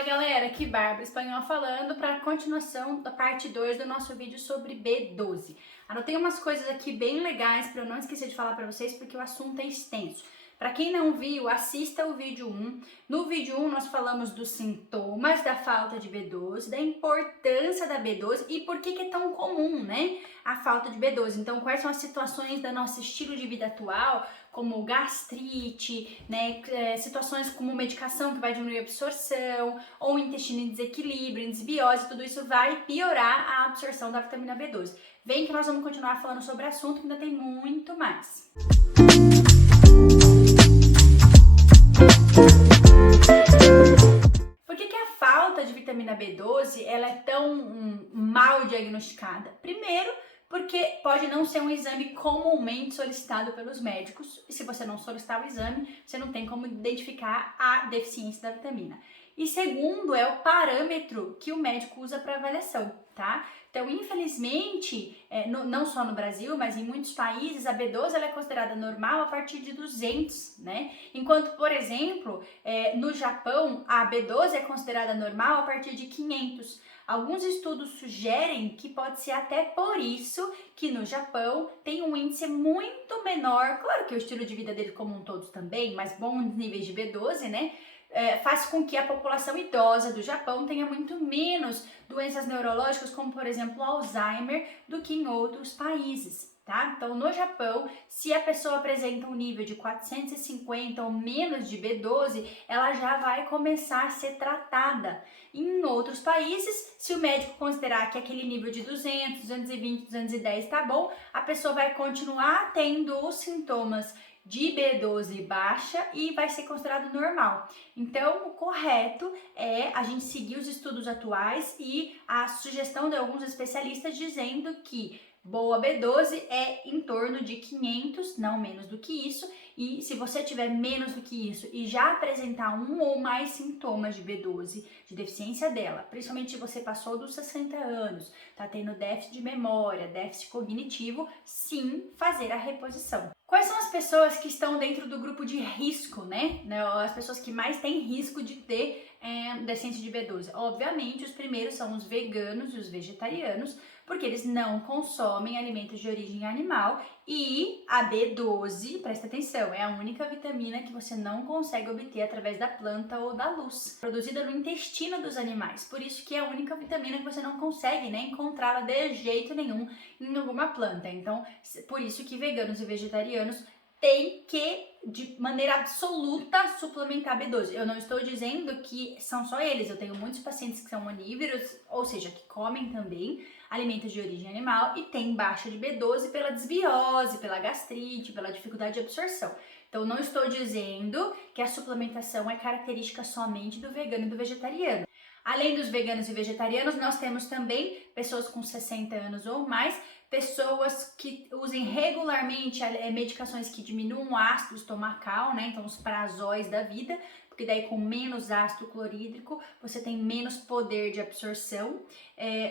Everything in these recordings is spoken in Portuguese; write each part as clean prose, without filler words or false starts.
Oi galera, aqui Bárbara Espanhol falando para a continuação da parte 2 do nosso vídeo sobre B12. Anotei umas coisas aqui bem legais para eu não esquecer de falar para vocês porque o assunto é extenso. Para quem não viu, assista o vídeo 1. No vídeo 1 nós falamos dos sintomas da falta de B12, da importância da B12 e por que é tão comum, né, a falta de B12. Então, quais são as situações do nosso estilo de vida atual, como gastrite, né, situações como medicação que vai diminuir a absorção, ou intestino em desequilíbrio, em desbiose, tudo isso vai piorar a absorção da vitamina B12. Vem que nós vamos continuar falando sobre o assunto, que ainda tem muito mais. Por que a falta de vitamina B12 ela é tão mal diagnosticada? Primeiro, porque pode não ser um exame comumente solicitado pelos médicos, e se você não solicitar o exame, você não tem como identificar a deficiência da vitamina. E segundo, é o parâmetro que o médico usa para avaliação, tá? Então, infelizmente, não só no Brasil, mas em muitos países, a B12 ela é considerada normal a partir de 200, né? Enquanto, por exemplo, no Japão, a B12 é considerada normal a partir de 500. Alguns estudos sugerem que pode ser até por isso que no Japão tem um índice muito menor, claro que o estilo de vida dele como um todo também, mas bons níveis de B12, né? Faz com que a população idosa do Japão tenha muito menos doenças neurológicas, como por exemplo Alzheimer, do que em outros países, tá? Então no Japão, se a pessoa apresenta um nível de 450 ou menos de B12, ela já vai começar a ser tratada. Em outros países, se o médico considerar que aquele nível de 200, 220, 210 tá bom, a pessoa vai continuar tendo os sintomas de B12 baixa e vai ser considerado normal. Então, o correto é a gente seguir os estudos atuais e a sugestão de alguns especialistas dizendo que boa B12 é em torno de 500, não menos do que isso, e se você tiver menos do que isso e já apresentar um ou mais sintomas de B12, de deficiência dela, principalmente se você passou dos 60 anos, tá tendo déficit de memória, déficit cognitivo, sim, fazer a reposição. Quais são as pessoas que estão dentro do grupo de risco, né? As pessoas que mais têm risco de ter deficiência de B12? Obviamente, os primeiros são os veganos e os vegetarianos, porque eles não consomem alimentos de origem animal e a B12, presta atenção, é a única vitamina que você não consegue obter através da planta ou da luz, produzida no intestino dos animais. Por isso que é a única vitamina que você não consegue, né, encontrá-la de jeito nenhum em alguma planta. Então, por isso que veganos e vegetarianos têm que, de maneira absoluta, suplementar B12. Eu não estou dizendo que são só eles, eu tenho muitos pacientes que são onívoros, ou seja, que comem também alimentos de origem animal e tem baixa de B12 pela desbiose, pela gastrite, pela dificuldade de absorção. Então, não estou dizendo que a suplementação é característica somente do vegano e do vegetariano. Além dos veganos e vegetarianos, nós temos também pessoas com 60 anos ou mais, pessoas que usem regularmente medicações que diminuam o ácido estomacal, né? Então, os prazóis da vida, porque daí com menos ácido clorídrico você tem menos poder de absorção.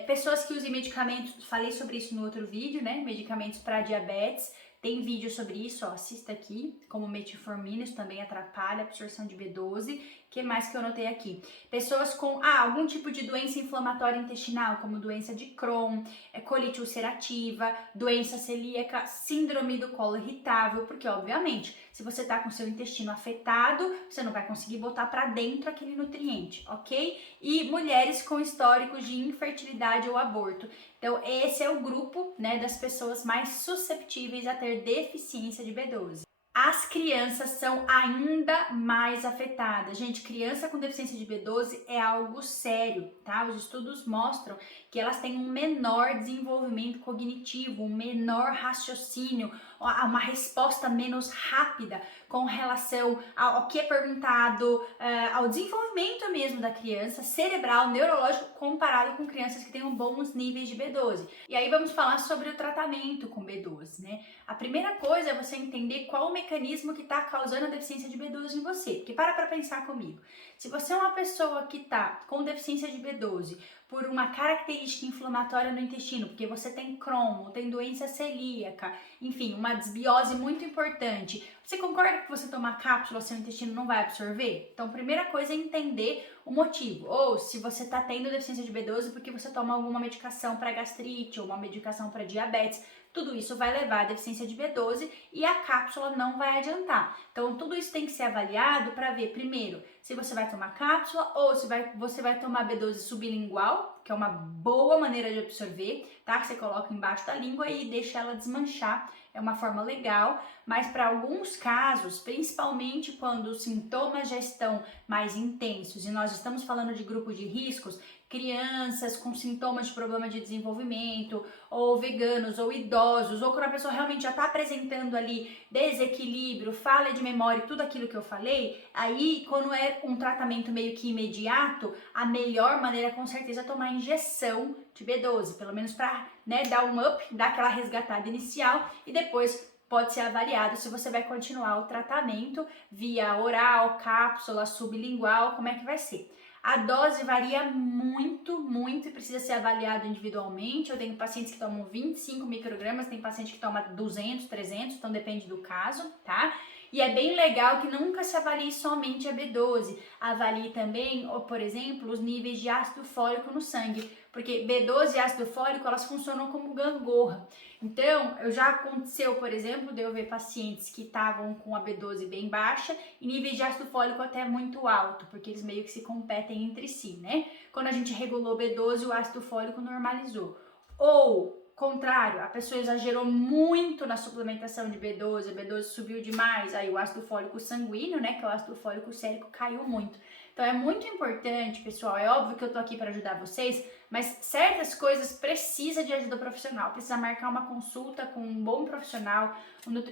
Pessoas que usem medicamentos, falei sobre isso no outro vídeo, né? Medicamentos para diabetes, tem vídeo sobre isso, ó, assista aqui, como metformina, isso também atrapalha a absorção de B12. O que mais que eu anotei aqui? Pessoas com algum tipo de doença inflamatória intestinal, como doença de Crohn, colite ulcerativa, doença celíaca, síndrome do colo irritável, porque obviamente, se você tá com seu intestino afetado, você não vai conseguir botar para dentro aquele nutriente, ok? E mulheres com históricos de infertilidade ou aborto. Então, esse é o grupo, né, das pessoas mais susceptíveis a ter deficiência de B12. As crianças são ainda mais afetadas. Gente, criança com deficiência de B12 é algo sério, tá? Os estudos mostram que elas têm um menor desenvolvimento cognitivo, um menor raciocínio, uma resposta menos rápida com relação ao que é perguntado, ao desenvolvimento mesmo da criança, cerebral, neurológico, comparado com crianças que tenham bons níveis de B12. E aí vamos falar sobre o tratamento com B12, né? A primeira coisa é você entender qual o mecanismo que está causando a deficiência de B12 em você. Porque para pensar comigo. Se você é uma pessoa que está com deficiência de B12 por uma característica inflamatória no intestino, porque você tem Crohn, tem doença celíaca, enfim, uma desbiose muito importante. Você concorda que você tomar cápsula, seu intestino não vai absorver? Então, primeira coisa é entender o motivo. Ou se você está tendo deficiência de B12 porque você toma alguma medicação para gastrite ou uma medicação para diabetes, tudo isso vai levar à deficiência de B12 e a cápsula não vai adiantar. Então, tudo isso tem que ser avaliado para ver, primeiro, se você vai tomar cápsula ou se você vai tomar B12 sublingual, que é uma boa maneira de absorver, tá? Você coloca embaixo da língua e deixa ela desmanchar. É uma forma legal, mas para alguns casos, principalmente quando os sintomas já estão mais intensos e nós estamos falando de grupo de riscos, crianças com sintomas de problema de desenvolvimento, ou veganos, ou idosos, ou quando a pessoa realmente já está apresentando ali desequilíbrio, falha de memória, tudo aquilo que eu falei, aí quando é um tratamento meio que imediato, a melhor maneira com certeza é tomar injeção de B12, pelo menos para, né, dar um up, dar aquela resgatada inicial e depois pode ser avaliado se você vai continuar o tratamento via oral, cápsula, sublingual, como é que vai ser. A dose varia muito e precisa ser avaliado individualmente. Eu tenho pacientes que tomam 25 microgramas, tem paciente que toma 200, 300, então depende do caso, tá? E é bem legal que nunca se avalie somente a B12, avalie também, por exemplo, os níveis de ácido fólico no sangue, porque B12 e ácido fólico, elas funcionam como gangorra. Então, já aconteceu, por exemplo, de eu ver pacientes que estavam com a B12 bem baixa e níveis de ácido fólico até muito alto, porque eles meio que se competem entre si, né? Quando a gente regulou B12, o ácido fólico normalizou. Ou contrário, a pessoa exagerou muito na suplementação de B12, a B12 subiu demais, aí o ácido fólico sanguíneo, né, que é o ácido fólico sérico, caiu muito. Então é muito importante, pessoal, é óbvio que eu tô aqui para ajudar vocês, mas certas coisas precisa de ajuda profissional, precisa marcar uma consulta com um bom profissional,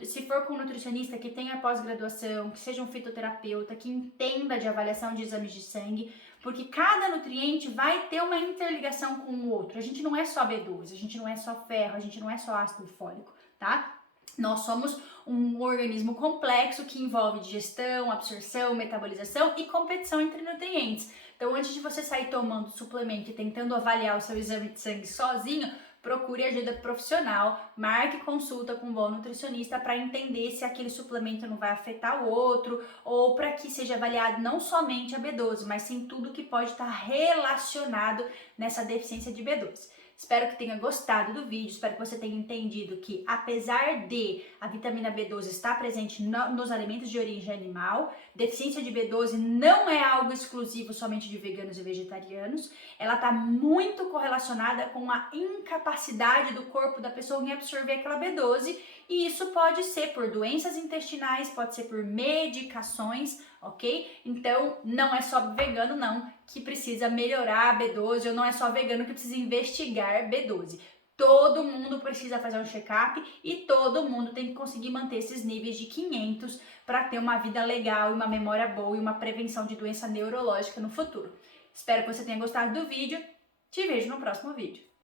se for com um nutricionista que tenha pós-graduação, que seja um fitoterapeuta, que entenda de avaliação de exames de sangue, porque cada nutriente vai ter uma interligação com o outro. A gente não é só B12, a gente não é só ferro, a gente não é só ácido fólico, tá? Nós somos um organismo complexo que envolve digestão, absorção, metabolização e competição entre nutrientes. Então, antes de você sair tomando suplemento e tentando avaliar o seu exame de sangue sozinho, procure ajuda profissional, marque consulta com um bom nutricionista para entender se aquele suplemento não vai afetar o outro ou para que seja avaliado não somente a B12, mas sim tudo que pode estar relacionado nessa deficiência de B12. Espero que tenha gostado do vídeo, espero que você tenha entendido que apesar de a vitamina B12 estar presente nos alimentos de origem animal, deficiência de B12 não é algo exclusivo somente de veganos e vegetarianos, ela está muito correlacionada com a incapacidade do corpo da pessoa em absorver aquela B12 e isso pode ser por doenças intestinais, pode ser por medicações, ok? Então, não é só vegano não que precisa melhorar a B12 ou não é só vegano que precisa investigar B12. Todo mundo precisa fazer um check-up e todo mundo tem que conseguir manter esses níveis de 500 para ter uma vida legal e uma memória boa e uma prevenção de doença neurológica no futuro. Espero que você tenha gostado do vídeo. Te vejo no próximo vídeo.